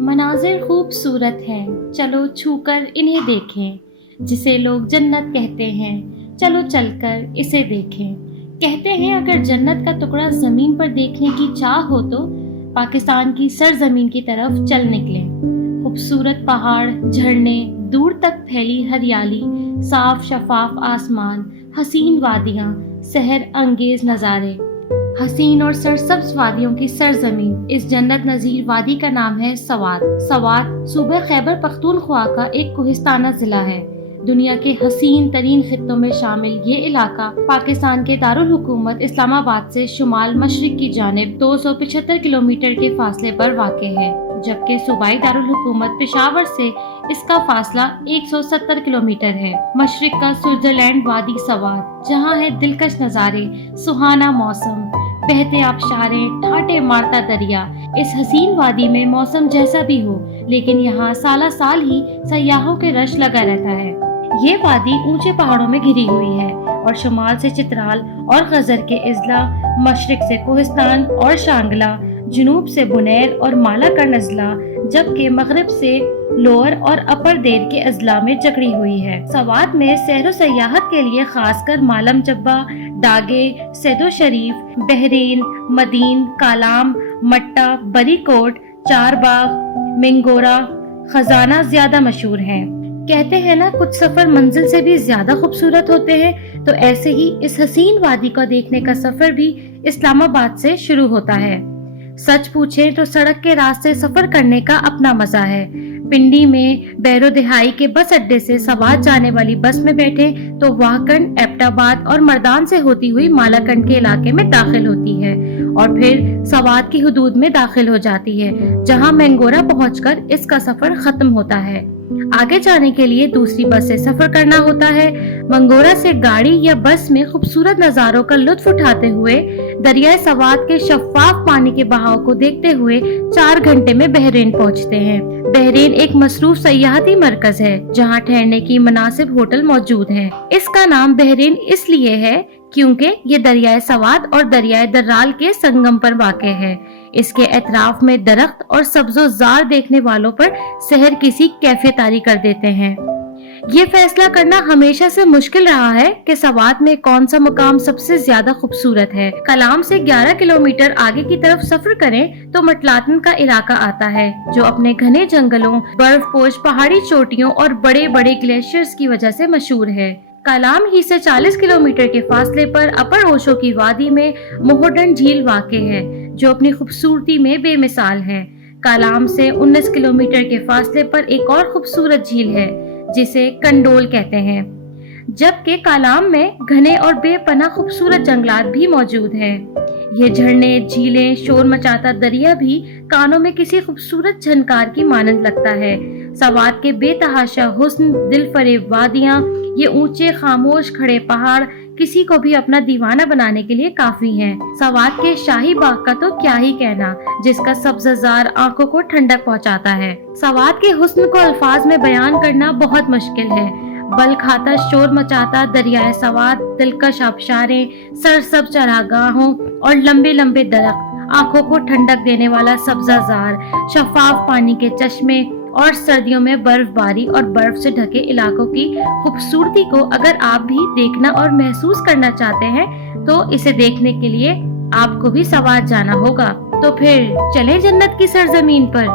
مناظر خوبصورت ہیں، چلو چھو کر انہیں دیکھیں، جسے لوگ جنت کہتے ہیں، چلو چل کر اسے دیکھیں۔ کہتے ہیں اگر جنت کا ٹکڑا زمین پر دیکھنے کی چاہ ہو تو پاکستان کی سرزمین کی طرف چل نکلیں۔ خوبصورت پہاڑ، جھرنے، دور تک پھیلی ہریالی، صاف شفاف آسمان، حسین وادیاں، سحر انگیز نظارے۔ حسین اور سرسبز وادیوں کی سرزمین، اس جنت نظیر وادی کا نام ہے سوات۔ سوات صوبہ خیبر پختونخوا کا ایک کوہستانہ ضلع ہے۔ دنیا کے حسین ترین خطوں میں شامل یہ علاقہ پاکستان کے دارالحکومت اسلام آباد سے شمال مشرق کی جانب 275 کلومیٹر کے فاصلے پر واقع ہے، جبکہ صوبائی دارالحکومت پشاور سے اس کا فاصلہ 170 کلومیٹر ہے۔ مشرق کا سوئٹزرلینڈ وادی سوات، جہاں ہے دلکش نظارے، سہانا موسم، بہتے آبشاریں، ٹھاٹے مارتا دریا۔ اس حسین وادی میں موسم جیسا بھی ہو، لیکن یہاں سالہ سال ہی سیاحوں کے رش لگا رہتا ہے۔ یہ وادی اونچے پہاڑوں میں گھری ہوئی ہے اور شمال سے چترال اور خزر کے اضلاع، مشرق سے کوہستان اور شانگلہ، جنوب سے بنیر اور مالاکنڈ اضلاع، جبکہ مغرب سے لوئر اور اپر دیر کے اضلاع میں جکڑی ہوئی ہے۔ سوات میں سیر و سیاحت کے لیے خاص کر مالم جبہ، ڈاگے، سیدو شریف، بحرین، مدین، کالام، مٹا، بری کوٹ، چار باغ، منگورا، خزانہ زیادہ مشہور ہیں۔ کہتے ہیں نا کچھ سفر منزل سے بھی زیادہ خوبصورت ہوتے ہیں، تو ایسے ہی اس حسین وادی کو دیکھنے کا سفر بھی اسلام آباد سے شروع ہوتا ہے۔ سچ پوچھیں تو سڑک کے راستے سفر کرنے کا اپنا مزہ ہے۔ پنڈی میں بیرو دہائی کے بس اڈے سے سوات جانے والی بس میں بیٹھے تو واہکنڈ، ایبٹ آباد اور مردان سے ہوتی ہوئی مالاکنڈ کے علاقے میں داخل ہوتی ہے اور پھر سوات کی حدود میں داخل ہو جاتی ہے، جہاں مینگورا پہنچ کر اس کا سفر ختم ہوتا ہے۔ آگے جانے کے لیے دوسری بس سے سفر کرنا ہوتا ہے۔ منگورا سے گاڑی یا بس میں خوبصورت نظاروں کا لطف اٹھاتے ہوئے، دریائے سوات کے شفاف پانی کے بہاؤ کو دیکھتے ہوئے 4 گھنٹے میں بحرین پہنچتے ہیں۔ بحرین ایک مصروف سیاحتی مرکز ہے جہاں ٹھہرنے کی مناسب ہوٹل موجود ہیں۔ اس کا نام بحرین اس لیے ہے کیونکہ یہ دریائے سوات اور دریائے درال کے سنگم پر واقع ہے۔ اس کے اطراف میں درخت اور سبز و زار دیکھنے والوں پر سحر کسی کیفیت طاری کر دیتے ہیں۔ یہ فیصلہ کرنا ہمیشہ سے مشکل رہا ہے کہ سوات میں کون سا مقام سب سے زیادہ خوبصورت ہے۔ کلام سے 11 کلومیٹر آگے کی طرف سفر کریں تو مٹلاتن کا علاقہ آتا ہے، جو اپنے گھنے جنگلوں، برف پوش پہاڑی چوٹیوں اور بڑے بڑے گلیشیئرز کی وجہ سے مشہور ہے۔ کلام ہی سے 40 کلومیٹر کے فاصلے پر اپر اوشو کی وادی میں موہڈن جھیل واقع ہے، جو اپنی خوبصورتی میں بے مثال ہے۔ کلام سے 19 کلومیٹر کے فاصلے پر ایک اور خوبصورت جھیل ہے جسے کنڈول کہتے ہیں، جبکہ کلام میں گھنے اور بے پناہ خوبصورت جنگلات بھی موجود ہیں۔ یہ جھرنے، جھیلیں، شور مچاتا دریا بھی کانوں میں کسی خوبصورت جھنکار کی مانند لگتا ہے۔ سوات کے بے تحاشا حسن، دل فریب وادیاں، یہ اونچے خاموش کھڑے پہاڑ کسی کو بھی اپنا دیوانہ بنانے کے لیے کافی ہیں۔ سوات کے شاہی باغ کا تو کیا ہی کہنا، جس کا سبززار آنکھوں کو ٹھنڈک پہنچاتا ہے۔ سوات کے حسن کو الفاظ میں بیان کرنا بہت مشکل ہے۔ بل کھاتا شور مچاتا دریائے سوات، دلکش آبشاریں، سرسبز چراگاہوں اور لمبے لمبے درخت، آنکھوں کو ٹھنڈک دینے والا سبزہ زار، شفاف پانی کے چشمے اور سردیوں میں برف باری اور برف سے ڈھکے علاقوں کی خوبصورتی کو اگر آپ بھی دیکھنا اور محسوس کرنا چاہتے ہیں تو اسے دیکھنے کے لیے آپ کو بھی سوات جانا ہوگا۔ تو پھر چلیں جنت کی سرزمین پر۔